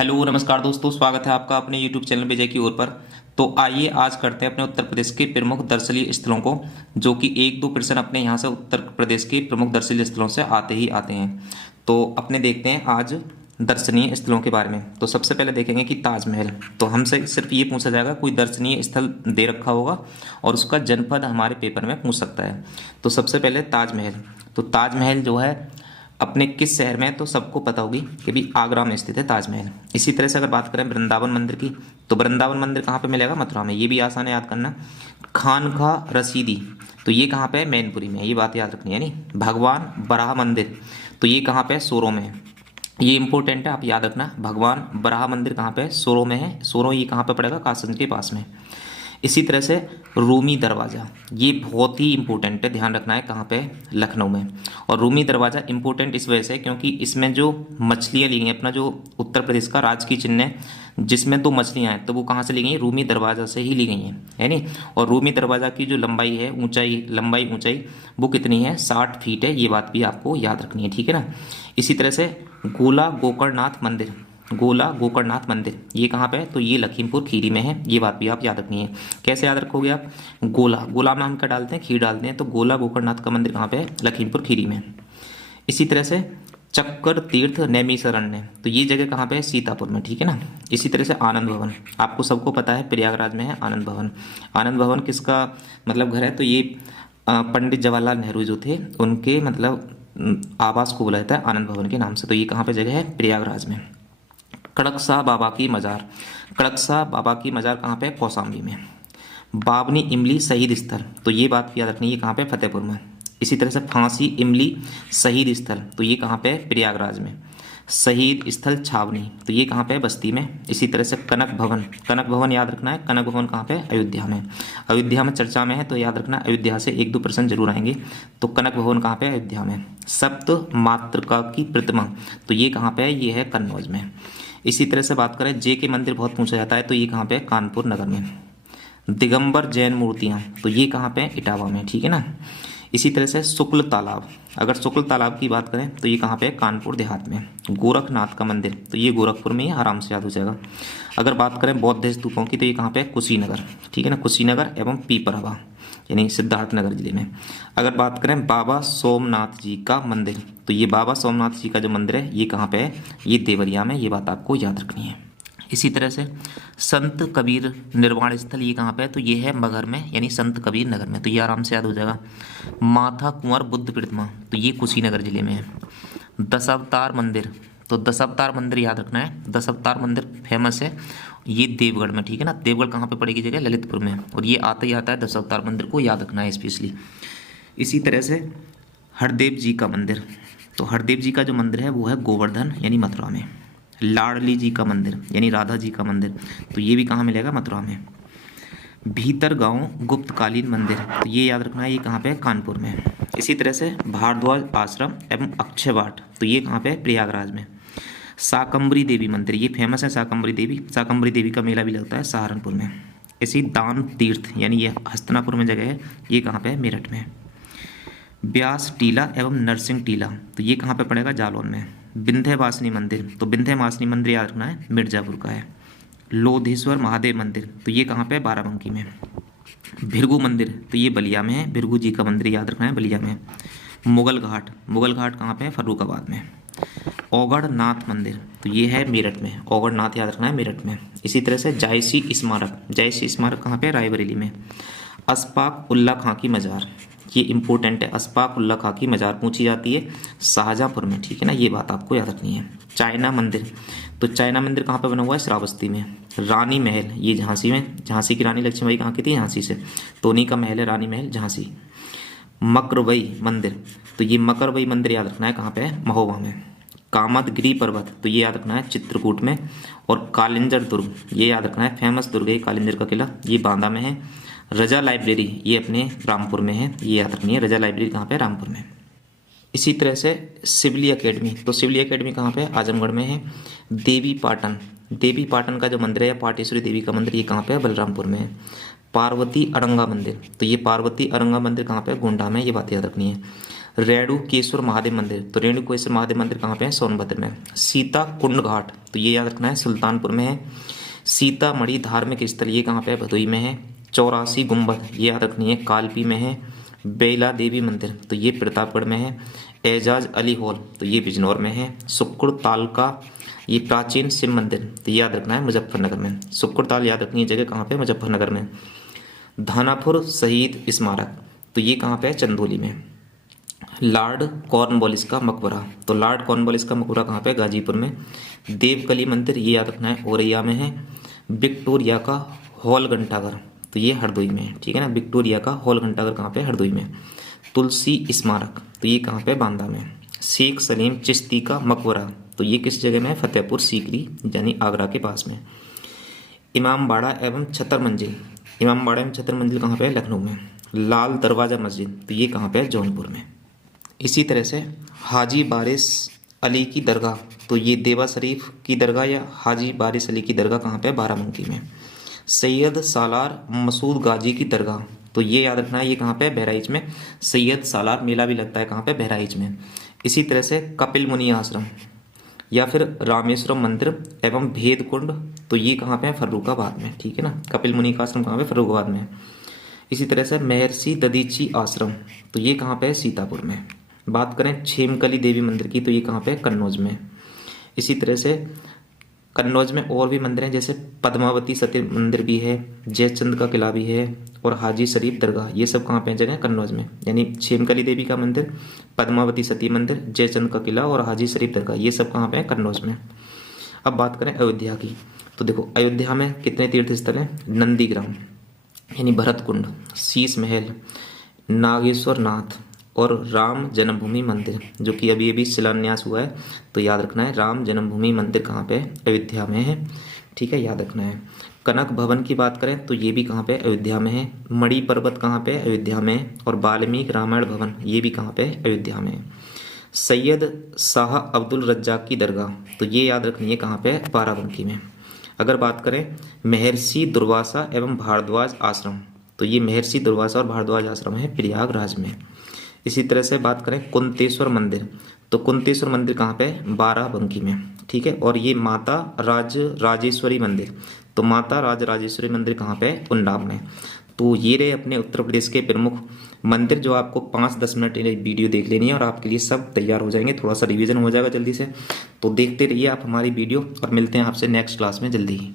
Hello नमस्कार दोस्तों, स्वागत है आपका अपने यूट्यूब चैनल विजय की ओर पर। तो आइए आज करते हैं अपने उत्तर प्रदेश के प्रमुख दर्शनीय स्थलों को, जो कि 1-2% अपने यहाँ से उत्तर प्रदेश के प्रमुख दर्शनीय स्थलों से आते ही आते हैं। तो अपने देखते हैं आज दर्शनीय स्थलों के बारे में। तो सबसे पहले देखेंगे कि ताजमहल। तो हमसे सिर्फ ये पूछा जाएगा, कोई दर्शनीय स्थल दे रखा होगा और उसका जनपद हमारे पेपर में पूछ सकता है। तो सबसे पहले ताजमहल। तो ताजमहल जो है अपने किस शहर में है, तो सबको पता होगी कि भी आगरा में स्थित है ताजमहल। इसी तरह से अगर बात करें वृंदावन मंदिर की, तो वृंदावन मंदिर कहाँ पे मिलेगा? मथुरा में। ये भी आसान है याद करना। खानका रसीदी, तो ये कहाँ पे है? मैनपुरी में। ये बात याद रखनी है। नहीं, भगवान बराह मंदिर, तो ये कहाँ पे है? सोरो में है। ये इंपॉर्टेंट है, आप याद रखना। भगवान बराह मंदिर कहाँ पे है? सोरो में है। सोरो ये कहाँ पे पड़ेगा? कासगंज के पास में। इसी तरह से रूमी दरवाज़ा, ये बहुत ही इंपॉर्टेंट है, ध्यान रखना है। कहाँ पे? लखनऊ में। और रूमी दरवाज़ा इंपॉर्टेंट इस वजह से क्योंकि इसमें जो मछलियाँ ली गई, अपना जो उत्तर प्रदेश का राजकीय चिन्ह है जिसमें 2 मछलियाँ हैं, तो वो कहाँ से ली गई? रूमी दरवाज़ा से ही ली गई हैं, है नहीं। और रूमी दरवाज़ा की जो लंबाई है, लंबाई ऊंचाई वो कितनी है? 60 फीट है। ये बात भी आपको याद रखनी है, ठीक है ना। इसी तरह से गोला गोकर्णनाथ मंदिर, गोला गोकर्णनाथ मंदिर ये कहाँ पे है? तो ये लखीमपुर खीरी में है। ये बात भी आप याद रखनी है। कैसे याद रखोगे आप? गोला, गोला में हम क्या डालते हैं? खीर डालते हैं। तो गोला गोकर्णनाथ का मंदिर कहाँ पे है? लखीमपुर खीरी में। इसी तरह से चक्कर तीर्थ नैमिषारण्य, तो ये जगह कहाँ पे है? सीतापुर में, ठीक है ना। इसी तरह से आनंद भवन, आपको सबको पता है प्रयागराज में है आनंद भवन। आनंद भवन किसका मतलब घर है? तो ये पंडित जवाहरलाल नेहरू जो थे उनके मतलब आवास को बुलाया था आनंद भवन के नाम से। तो ये कहाँ पे जगह है? प्रयागराज में। कड़कसा बाबा की मजार, कड़कसा बाबा की मजार कहाँ पे? कौशाम्बी में। बावनी इमली शहीद स्थल, तो ये बात याद रखनी है, कहाँ पे? फतेहपुर में। इसी तरह से फांसी इमली शहीद स्थल, तो ये कहाँ पे? प्रयागराज में। शहीद स्थल छावनी, तो ये कहाँ पे? बस्ती में। इसी तरह से कनक भवन, कनक भवन याद रखना है। कनक भवन कहाँ पे? अयोध्या में। अयोध्या में चर्चा में है, तो याद रखना अयोध्या से 1-2% जरूर आएंगे। तो कनक भवन कहाँ पे? अयोध्या में। सप्त मातृका की प्रतिमा, तो ये कहाँ पे है? ये है कन्नौज में। इसी तरह से बात करें जे के मंदिर, बहुत पूछा जाता है, तो ये कहाँ पे है? कानपुर नगर में। दिगंबर जैन मूर्तियाँ, तो ये कहाँ पे है? इटावा में, ठीक है ना। इसी तरह से शुक्ल तालाब, अगर शुक्ल तालाब की बात करें तो ये कहाँ पे है? कानपुर देहात में। गोरखनाथ का मंदिर, तो ये गोरखपुर में ही, आराम से याद हो जाएगा। अगर बात करें बौद्ध स्तूपों की, तो ये कहाँ पे है? कुशीनगर, ठीक है ना। कुशीनगर एवं पीपरहवा यानी सिद्धार्थनगर जिले में। अगर बात करें बाबा सोमनाथ जी का मंदिर, तो ये बाबा सोमनाथ जी का जो मंदिर है ये कहाँ पे है? ये देवरिया में। ये बात आपको याद रखनी है। इसी तरह से संत कबीर निर्वाण स्थल, ये कहाँ पे है? तो ये है मगहर में, यानी संत कबीर नगर में। तो ये आराम से याद हो जाएगा। माथा कुंवर बुद्ध प्रतिमा, तो ये कुशीनगर जिले में है। दशावतार मंदिर, तो दशावतार मंदिर याद रखना है। दशावतार मंदिर फेमस है, ये देवगढ़ में, ठीक है ना। देवगढ़ कहाँ पे पड़ेगी जगह? ललितपुर में। और ये आता ही आता है, दशावतार मंदिर को याद रखना है स्पेशली। इसी तरह से हरदेव जी का मंदिर, तो हरदेव जी का जो मंदिर है वो है गोवर्धन यानी मथुरा में। लाडली जी का मंदिर यानी राधा जी का मंदिर, तो ये भी कहाँ मिलेगा? मथुरा में। भीतर गांव गुप्तकालीन मंदिर, तो ये याद रखना है, ये कहाँ पे है? कानपुर में। इसी तरह से भारद्वाज आश्रम एवं अक्षय वाट, तो ये कहाँ पे है? प्रयागराज में। शाकंभरी देवी मंदिर, ये फेमस है शाकंभरी देवी। शाकंभरी देवी का मेला भी लगता है सहारनपुर में। इसी दान तीर्थ यानी ये हस्तिनापुर में जगह है, ये कहाँ पे है? मेरठ में। ब्यास टीला एवं नरसिंह टीला, तो ये कहाँ पे पड़ेगा? जालौन में। विंध्यवासिनी मंदिर, तो विंध्यवासिनी मंदिर याद रखना है, मिर्जापुर का है। लोधेश्वर महादेव मंदिर, तो ये कहाँ पे है? बाराबंकी में। भृगु मंदिर, तो ये बलिया में है। भृगु जी का मंदिर याद रखना है, बलिया में। मुगल घाट, मुगल घाट कहाँ पे है? फर्रुखाबाद में। औगढ़नाथ मंदिर, तो ये है मेरठ में। औगढ़नाथ याद रखना है, मेरठ में। इसी तरह से जायसी स्मारक, जायसी स्मारक कहाँ पे? रायबरेली में। अशफाक उल्ला खां की मजार, ये इंपॉर्टेंट है। अशफाक उल्ला खां की मजार पूछी जाती है शाहजहाँपुर में, ठीक है ना। ये बात आपको याद रखनी है। चाइना मंदिर, तो चाइना मंदिर कहाँ पे बना हुआ है? श्रावस्ती में। रानी महल, ये झांसी में। झांसी की रानी लक्ष्मीबाई कहाँ की थी? झांसी से। तो उन्हीं का महल है रानी महल, झांसी। मकरवई मंदिर, तो ये मकरवई मंदिर याद रखना है, कहाँ पे है? महोबा में। कामदगिरी पर्वत, तो ये याद रखना है, चित्रकूट में। और कालिंजर दुर्ग, ये याद रखना है, फेमस दुर्ग है कालिंजर का किला, ये बांदा में है। रजा लाइब्रेरी, ये अपने रामपुर में है, ये याद रखनी है। रजा लाइब्रेरी कहाँ पे? रामपुर में। इसी तरह से सिवली एकेडमी, तो सिवली एकेडमी कहाँ पे? आजमगढ़ में है। देवी पाटन, देवी पाटन का जो मंदिर है या पाटेश्वरी देवी का मंदिर, ये कहाँ पे है? बलरामपुर में है। पार्वती अरंगा मंदिर, तो ये पार्वती अरंगा मंदिर कहाँ पे है? गोंडा में। ये बात याद रखनी है। रेणुकेश्वर महादेव मंदिर, तो रेणुकेश्वर महादेव मंदिर कहाँ पे है? सोनभद्र में। सीता कुंड घाट, तो ये याद रखना है, सुल्तानपुर में है। सीतामढ़ी धार्मिक स्थल, ये कहाँ पे है, भदोई में है। 84 गुंबद, ये याद रखनी है, कालपी में है। बेला देवी मंदिर, तो ये प्रतापगढ़ में है। एजाज अली हॉल, तो ये बिजनौर में है। सुक्कुड़ ताल का ये प्राचीन शिव मंदिर, तो याद रखना है, मुजफ्फरनगर में। सुक्कुड़ ताल याद रखनी है जगह कहाँ पे, मुजफ्फरनगर में। धानापुर शहीद स्मारक, तो ये कहाँ पे है, चंदौली में। लॉर्ड कॉर्नवालिस का मकबरा, तो लॉर्ड कॉर्नवालिस का मकबरा कहाँ पे, गाजीपुर में। देवकली मंदिर, ये याद रखना है, औरैया में है। विक्टोरिया का हॉल घंटाघर, तो ये हरदोई में है, ठीक है ना। विक्टोरिया का हॉल घंटाघर कहाँ पे, हरदोई में। तुलसी स्मारक, तो ये कहाँ पे, बांदा में। शेख सलीम चिश्ती का मकबरा, तो ये किस जगह में है, फतेहपुर सीकरी यानी आगरा के पास में। इमामबाड़ा एवं छतर मंजिल, इमामबाड़ा एवं छतर मंजिल कहाँ पे है, लखनऊ में। लाल दरवाजा मस्जिद, तो ये कहाँ पे है, जौनपुर में। इसी तरह से हाजी बारिश अली की दरगाह, तो ये देवा शरीफ की दरगाह या हाजी बारिश अली की दरगाह कहाँ पे है, बाराबंकी में। सैयद सालार मसूद गाजी की दरगाह, तो ये याद रखना है, ये कहाँ पे है, बहराइच में। सैयद सालार मेला भी लगता है कहाँ पे, बहराइच में। इसी तरह से कपिल मुनि आश्रम या फिर रामेश्वरम मंदिर एवं भेद कुंड, तो ये कहाँ पे है, फर्रुखाबाद में, ठीक है ना। कपिल मुनि का आश्रम कहाँ पे, फर्रुखाबाद में। इसी तरह से महर्षि दधीची आश्रम, तो ये कहाँ पे है, सीतापुर में। बात करें छेमकली देवी मंदिर की, तो ये कहाँ पे है, कन्नौज में। इसी तरह से कन्नौज में और भी मंदिर हैं, जैसे पद्मावती सती मंदिर भी है, जयचंद का किला भी है और हाजी शरीफ दरगाह, ये सब कहाँ पे जगह, कन्नौज में। यानी छेमकली देवी का मंदिर, पद्मावती सती मंदिर, जयचंद का किला और हाजी शरीफ दरगाह, ये सब कहाँ पे है, कन्नौज में। अब बात करें अयोध्या की, तो देखो अयोध्या में कितने तीर्थ स्थल हैं, नंदीग्राम यानी भरत कुंड, शीश महल, नागेश्वर नाथ और राम जन्मभूमि मंदिर, जो कि अभी अभी शिलान्यास हुआ है, तो याद रखना है, राम जन्मभूमि मंदिर कहाँ पे है, अयोध्या में है, ठीक है, याद रखना है। कनक भवन की बात करें तो ये भी कहाँ पे, अयोध्या में है। मणि पर्वत कहाँ पे, अयोध्या में है। और वाल्मीकि रामायण भवन, ये भी कहाँ पे, अयोध्या में है। सैयद शाह अब्दुल रज्जाक की दरगाह, तो ये याद रखनी है कहाँ पे, बाराबंकी में। अगर बात करें महर्षि दुर्वासा एवं भारद्वाज आश्रम, तो ये महर्षि दुर्वासा और भारद्वाज आश्रम है प्रयागराज में। इसी तरह से बात करें कुंतेश्वर मंदिर, तो कुंतेश्वर मंदिर कहाँ पे, बाराबंकी में, ठीक है। और ये माता राजेश्वरी मंदिर, तो माता राजेश्वरी मंदिर कहाँ पे, उन्नाव में। तो ये रहे अपने उत्तर प्रदेश के प्रमुख मंदिर, जो आपको 5-10 मिनट वीडियो देख लेनी है और आपके लिए सब तैयार हो जाएंगे, थोड़ा सा रिवीजन हो जाएगा जल्दी से। तो देखते रहिए आप हमारी वीडियो और मिलते हैं आपसे नेक्स्ट क्लास में जल्दी ही।